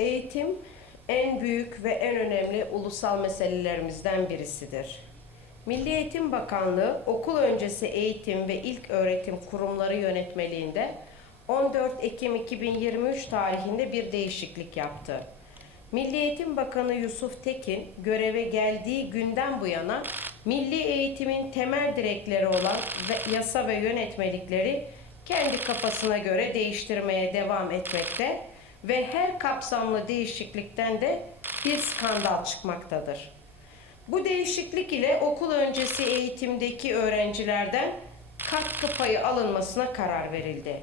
Eğitim en büyük ve en önemli ulusal meselelerimizden birisidir. Milli Eğitim Bakanlığı okul öncesi eğitim ve ilk öğretim kurumları yönetmeliğinde 14 Ekim 2023 tarihinde bir değişiklik yaptı. Milli Eğitim Bakanı Yusuf Tekin göreve geldiği günden bu yana milli eğitimin temel direkleri olan ve yasa ve yönetmelikleri kendi kafasına göre değiştirmeye devam etmekte ve her kapsamlı değişiklikten de bir skandal çıkmaktadır. Bu değişiklik ile okul öncesi eğitimdeki öğrencilerden katkı payı alınmasına karar verildi.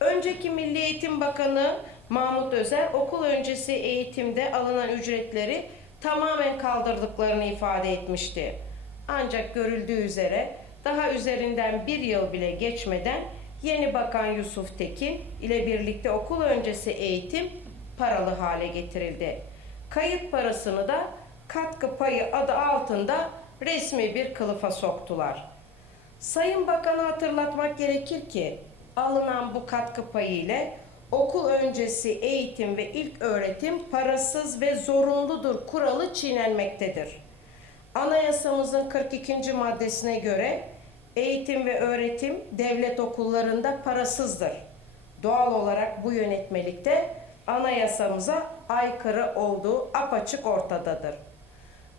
Önceki Milli Eğitim Bakanı Mahmut Özer okul öncesi eğitimde alınan ücretleri tamamen kaldırdıklarını ifade etmişti. Ancak görüldüğü üzere daha üzerinden bir yıl bile geçmeden yeni bakan Yusuf Tekin ile birlikte okul öncesi eğitim paralı hale getirildi. Kayıt parasını da katkı payı adı altında resmi bir kılıfa soktular. Sayın Bakan'a hatırlatmak gerekir ki alınan bu katkı payı ile okul öncesi eğitim ve ilk öğretim parasız ve zorunludur kuralı çiğnenmektedir. Anayasamızın 42. maddesine göre eğitim ve öğretim devlet okullarında parasızdır. Doğal olarak bu yönetmelikte anayasamıza aykırı olduğu apaçık ortadadır.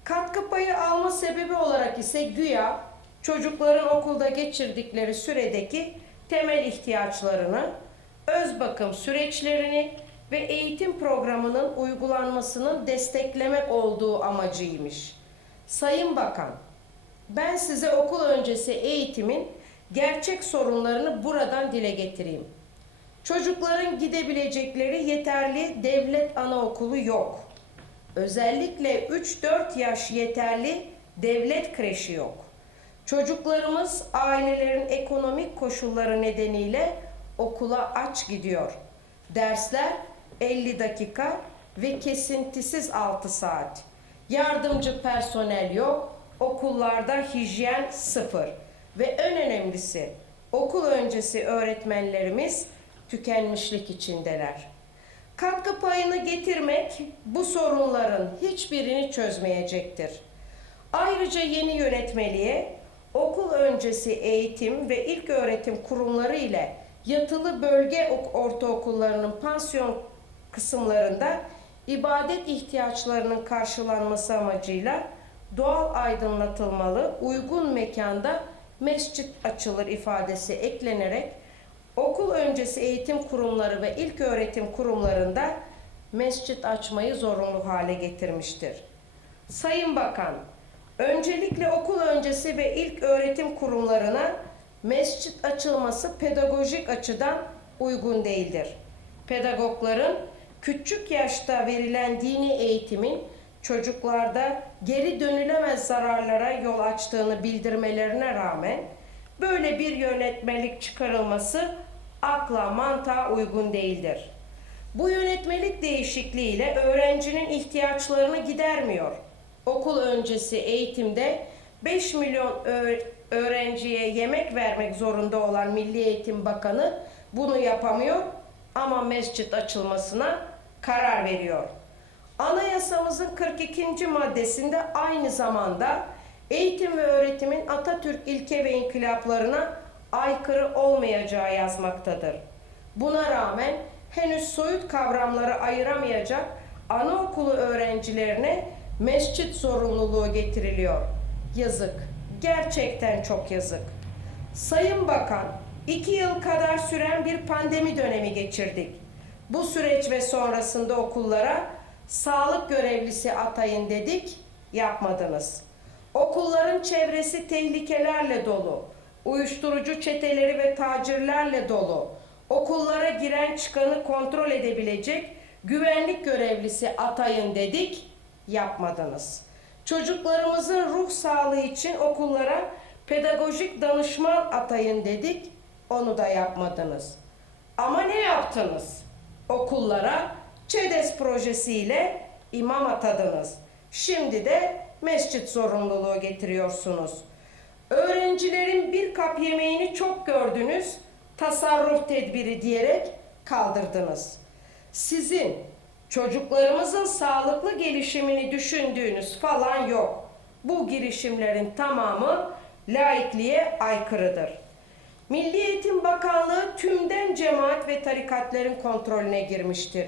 Katkı payı alma sebebi olarak ise güya çocukların okulda geçirdikleri süredeki temel ihtiyaçlarını, öz bakım süreçlerini ve eğitim programının uygulanmasının desteklemek olduğu amacıymış. Sayın Bakan, ben size okul öncesi eğitimin gerçek sorunlarını buradan dile getireyim. Çocukların gidebilecekleri yeterli devlet anaokulu yok. Özellikle 3-4 yaş yeterli devlet kreşi yok. Çocuklarımız ailelerin ekonomik koşulları nedeniyle okula aç gidiyor. Dersler 50 dakika ve kesintisiz 6 saat. Yardımcı personel yok. Okullarda hijyen sıfır. Ve en önemlisi okul öncesi öğretmenlerimiz tükenmişlik içindeler. Katkı payını getirmek bu sorunların hiçbirini çözmeyecektir. Ayrıca yeni yönetmeliğe okul öncesi eğitim ve ilk öğretim kurumları ile yatılı bölge ok- ortaokullarının pansiyon kısımlarında ibadet ihtiyaçlarının karşılanması amacıyla doğal aydınlatılmalı uygun mekanda mescit açılır ifadesi eklenerek okul öncesi eğitim kurumları ve ilk öğretim kurumlarında mescit açmayı zorunlu hale getirmiştir. Sayın Bakan, öncelikle okul öncesi ve ilk öğretim kurumlarına mescit açılması pedagojik açıdan uygun değildir. Pedagogların küçük yaşta verilen dini eğitimin çocuklarda geri dönülemez zararlara yol açtığını bildirmelerine rağmen böyle bir yönetmelik çıkarılması akla mantığa uygun değildir. Bu yönetmelik değişikliğiyle öğrencinin ihtiyaçlarını gidermiyor. Okul öncesi eğitimde 5 milyon öğ- öğrenciye yemek vermek zorunda olan Milli Eğitim Bakanı bunu yapamıyor ama mescit açılmasına karar veriyor. Anayasamızın 42. maddesinde aynı zamanda eğitim ve öğretimin Atatürk ilke ve inkılaplarına aykırı olmayacağı yazmaktadır. Buna rağmen henüz soyut kavramları ayıramayacak anaokulu öğrencilerine mescit zorunluluğu getiriliyor. Yazık. Gerçekten çok yazık. Sayın Bakan, iki yıl kadar süren bir pandemi dönemi geçirdik. Bu süreç ve sonrasında okullara sağlık görevlisi atayın dedik, yapmadınız. Okulların çevresi tehlikelerle dolu. Uyuşturucu çeteleri ve tacirlerle dolu. Okullara giren çıkanı kontrol edebilecek güvenlik görevlisi atayın dedik, yapmadınız. Çocuklarımızın ruh sağlığı için okullara pedagojik danışman atayın dedik, onu da yapmadınız. Ama ne yaptınız? Okullara ÇEDES projesiyle imam atadınız. Şimdi de mescit zorunluluğu getiriyorsunuz. Öğrencilerin bir kap yemeğini çok gördünüz, tasarruf tedbiri diyerek kaldırdınız. Sizin Çocuklarımızın sağlıklı gelişimini düşündüğünüz falan yok. Bu girişimlerin tamamı laikliğe aykırıdır. Milli Eğitim Bakanlığı tümden cemaat ve tarikatların kontrolüne girmiştir.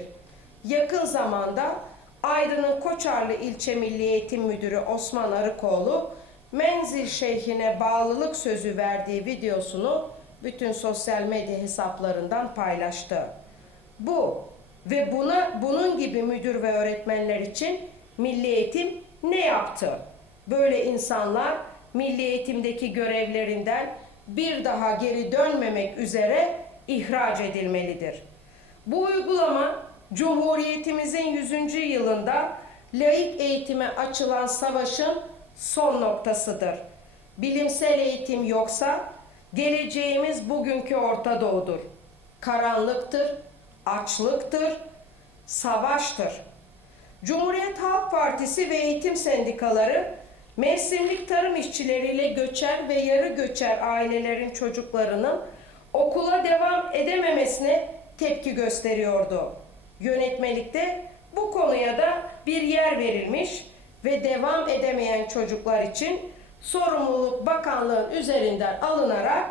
Yakın zamanda Aydın'ın Koçarlı İlçe Milli Eğitim Müdürü Osman Arıkoğlu Menzil Şeyhine bağlılık sözü verdiği videosunu bütün sosyal medya hesaplarından paylaştı. Bu ve buna bunun gibi müdür ve öğretmenler için Milli Eğitim ne yaptı? Böyle insanlar milli eğitimdeki görevlerinden bir daha geri dönmemek üzere ihraç edilmelidir. Bu uygulama Cumhuriyetimizin 100. yılında laik eğitime açılan savaşın son noktasıdır. Bilimsel eğitim yoksa geleceğimiz bugünkü Orta Doğu'dur. Karanlıktır, açlıktır, savaştır. Cumhuriyet Halk Partisi ve eğitim sendikaları mevsimlik tarım işçileriyle göçer ve yarı göçer ailelerin çocuklarının okula devam edememesine tepki gösteriyordu. Yönetmelikte bu konuya da bir yer verilmiş ve devam edemeyen çocuklar için sorumluluk bakanlığın üzerinden alınarak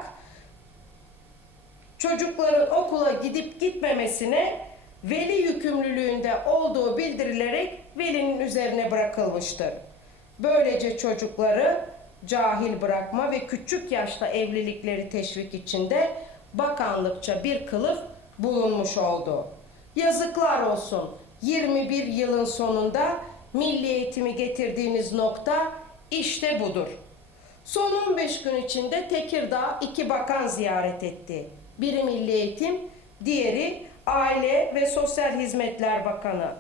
çocukların okula gidip gitmemesine veli yükümlülüğünde olduğu bildirilerek velinin üzerine bırakılmıştır. Böylece çocukları cahil bırakma ve küçük yaşta evlilikleri teşvik içinde bakanlıkça bir kılıf bulunmuş oldu. Yazıklar olsun. 21 yılın sonunda milli eğitimi getirdiğiniz nokta işte budur. Son 15 gün içinde Tekirdağ iki bakan ziyaret etti. Biri Milli Eğitim, diğeri Aile ve Sosyal Hizmetler Bakanı.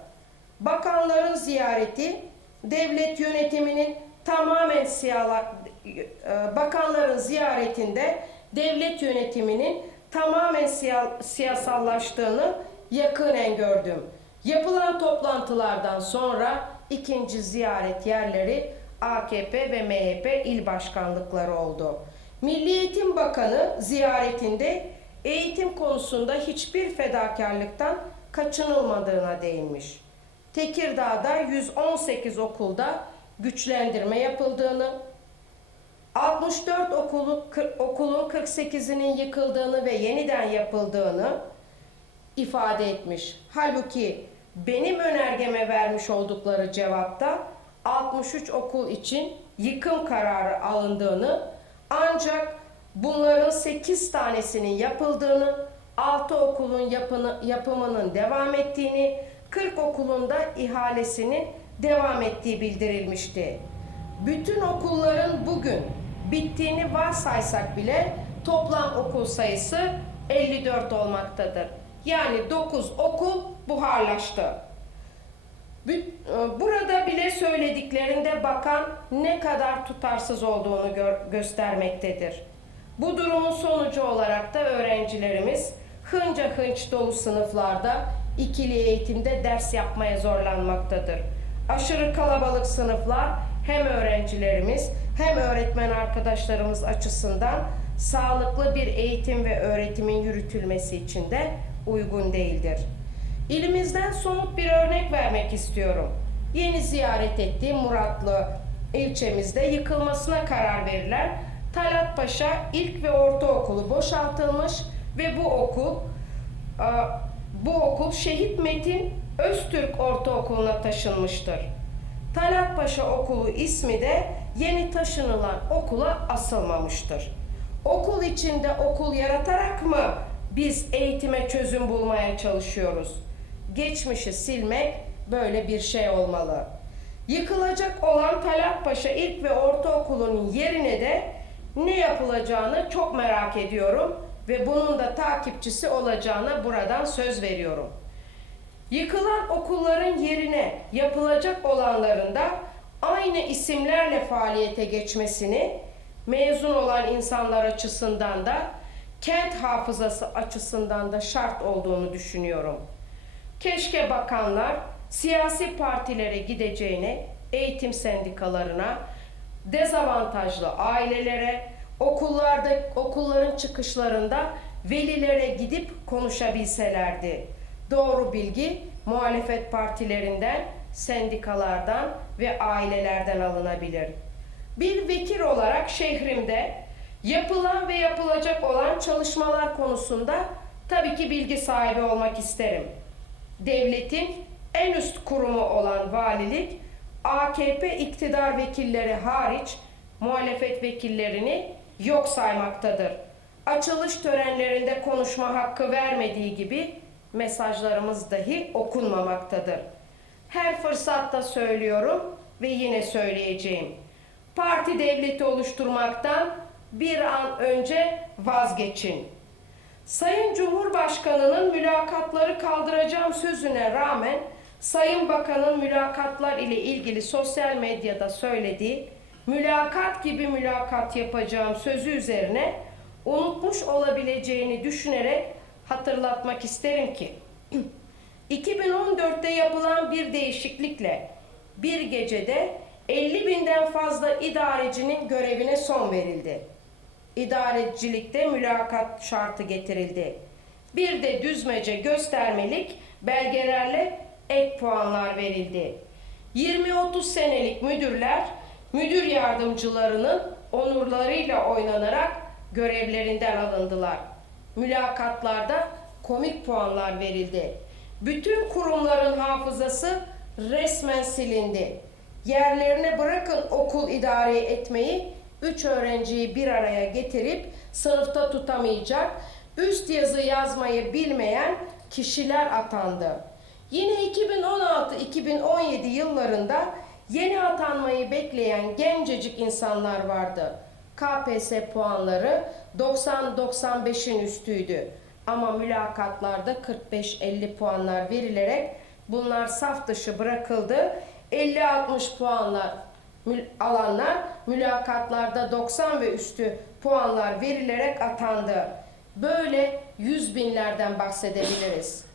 Bakanların ziyareti devlet yönetiminin tamamen siyala, e, bakanların ziyaretinde devlet yönetiminin tamamen siya- siyasallaştığını yakınen gördüm. Yapılan toplantılardan sonra ikinci ziyaret yerleri AKP ve MHP il başkanlıkları oldu. Milli Eğitim Bakanı ziyaretinde eğitim konusunda hiçbir fedakarlıktan kaçınılmadığına değinmiş. Tekirdağ'da 118 okulda güçlendirme yapıldığını, 64 okulu, okulun 48'inin yıkıldığını ve yeniden yapıldığını ifade etmiş. Halbuki benim önergeme vermiş oldukları cevapta 63 okul için yıkım kararı alındığını ancak bunların 8 tanesinin yapıldığını, 6 okulun yapını, yapımının devam ettiğini, 40 okulun da ihalesinin devam ettiği bildirilmişti. Bütün okulların bugün bittiğini varsaysak bile toplam okul sayısı 54 olmaktadır. Yani 9 okul buharlaştı. E, Burada bile söylediklerinde bakan ne kadar tutarsız olduğunu gör- göstermektedir. Bu durumun sonucu olarak da öğrencilerimiz hınca hınç dolu sınıflarda ikili eğitimde ders yapmaya zorlanmaktadır. Aşırı kalabalık sınıflar hem öğrencilerimiz hem öğretmen arkadaşlarımız açısından sağlıklı bir eğitim ve öğretimin yürütülmesi için de uygun değildir. İlimizden somut bir örnek vermek istiyorum. Yeni ziyaret ettiğim Muratlı ilçemizde yıkılmasına karar verilen Talat Paşa İlk ve Ortaokulu boşaltılmış ve bu okul e, bu okul Şehit Metin Öztürk Ortaokulu'na taşınmıştır. Talat Paşa Okulu ismi de yeni taşınılan okula asılmamıştır. Okul içinde okul yaratarak mı biz eğitime çözüm bulmaya çalışıyoruz? Geçmişi silmek böyle bir şey olmalı. Yıkılacak olan Talat Paşa İlk ve Ortaokulu'nun yerine de ne yapılacağını çok merak ediyorum ve bunun da takipçisi olacağına buradan söz veriyorum. Yıkılan okulların yerine yapılacak olanların da aynı isimlerle faaliyete geçmesini mezun olan insanlar açısından da kent hafızası açısından da şart olduğunu düşünüyorum. Keşke bakanlar siyasi partilere gideceğine eğitim sendikalarına, dezavantajlı ailelere, okullarda okulların çıkışlarında velilere gidip konuşabilselerdi. doğru bilgi muhalefet partilerinden, sendikalardan ve ailelerden alınabilir. Bir vekil olarak şehrimde yapılan ve yapılacak olan çalışmalar konusunda tabii ki bilgi sahibi olmak isterim. Devletin en üst kurumu olan valilik, AKP iktidar vekilleri hariç muhalefet vekillerini yok saymaktadır. Açılış törenlerinde konuşma hakkı vermediği gibi mesajlarımız dahi okunmamaktadır. Her fırsatta söylüyorum ve yine söyleyeceğim. Parti devleti oluşturmaktan bir an önce vazgeçin. Sayın Cumhurbaşkanı'nın mülakatları kaldıracağım sözüne rağmen Sayın Bakan'ın mülakatlar ile ilgili sosyal medyada söylediği mülakat gibi mülakat yapacağım sözü üzerine unutmuş olabileceğini düşünerek hatırlatmak isterim ki 2014'te yapılan bir değişiklikle bir gecede 50 binden fazla idarecinin görevine son verildi. İdarecilikte mülakat şartı getirildi. Bir de düzmece göstermelik belgelerle ek puanlar verildi. 20-30 senelik müdürler müdür yardımcılarının onurlarıyla oynanarak görevlerinden alındılar. Mülakatlarda komik puanlar verildi. Bütün kurumların hafızası resmen silindi. Yerlerine bırakın okul idare etmeyi, üç öğrenciyi bir araya getirip sınıfta tutamayacak, üst yazı yazmayı bilmeyen kişiler atandı. Yine 2016-2017 yıllarında yeni atanmayı bekleyen gencecik insanlar vardı. KPSS puanları 90-95'in üstüydü. Ama mülakatlarda 45-50 puanlar verilerek bunlar saf dışı bırakıldı. 50-60 puanlar alanlar mülakatlarda 90 ve üstü puanlar verilerek atandı. Böyle yüz binlerden bahsedebiliriz.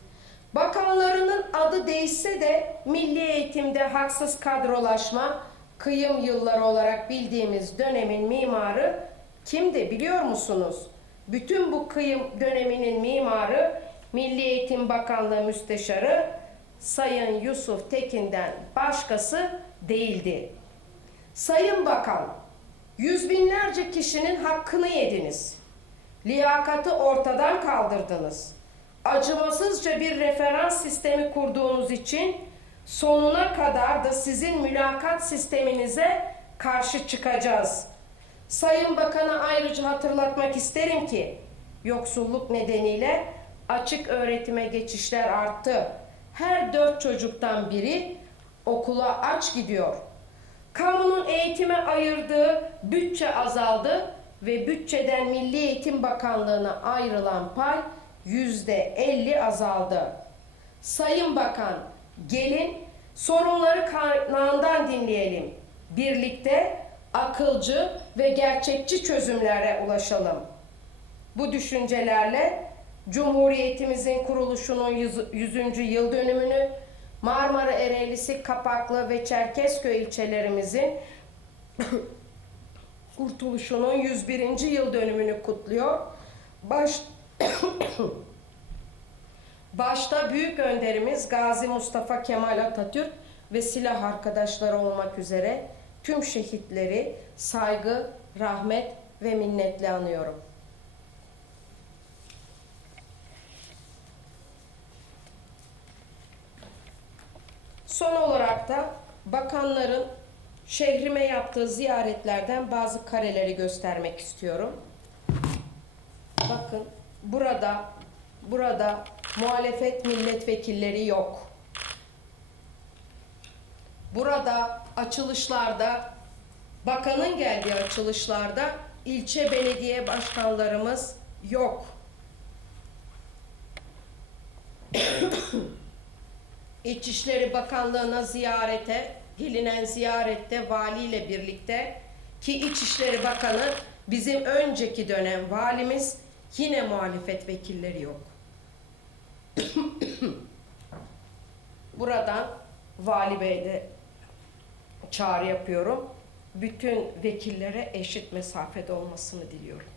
Bakanlarının adı değişse de milli eğitimde haksız kadrolaşma, kıyım yılları olarak bildiğimiz dönemin mimarı kimdi biliyor musunuz? Bütün bu kıyım döneminin mimarı Milli Eğitim Bakanlığı Müsteşarı Sayın Yusuf Tekin'den başkası değildi. Sayın Bakan, yüz binlerce kişinin hakkını yediniz. Liyakatı ortadan kaldırdınız. Acımasızca bir referans sistemi kurduğunuz için sonuna kadar da sizin mülakat sisteminize karşı çıkacağız. Sayın Bakan'a ayrıca hatırlatmak isterim ki yoksulluk nedeniyle açık öğretime geçişler arttı. Her dört çocuktan biri okula aç gidiyor. Kamunun eğitime ayırdığı bütçe azaldı ve bütçeden Milli Eğitim Bakanlığı'na ayrılan pay yüzde elli azaldı. Sayın Bakan, gelin sorunları kaynağından dinleyelim. Birlikte akılcı ve gerçekçi çözümlere ulaşalım. Bu düşüncelerle Cumhuriyetimizin kuruluşunun 100. yıl dönümünü Marmara Ereğlisi, Kapaklı ve Çerkezköy ilçelerimizin kurtuluşunun 101. yıl dönümünü kutluyor. Baş Başta büyük önderimiz Gazi Mustafa Kemal Atatürk ve silah arkadaşları olmak üzere tüm şehitleri saygı, rahmet ve minnetle anıyorum. Son olarak da bakanların şehrime yaptığı ziyaretlerden bazı kareleri göstermek istiyorum. Bakın burada burada muhalefet milletvekilleri yok. Burada açılışlarda bakanın geldiği açılışlarda ilçe belediye başkanlarımız yok. İçişleri Bakanlığı'na ziyarete, gelinen ziyarette valiyle birlikte ki İçişleri Bakanı bizim önceki dönem valimiz yine muhalefet vekilleri yok. Buradan Vali Bey'de çağrı yapıyorum. Bütün vekillere eşit mesafede olmasını diliyorum.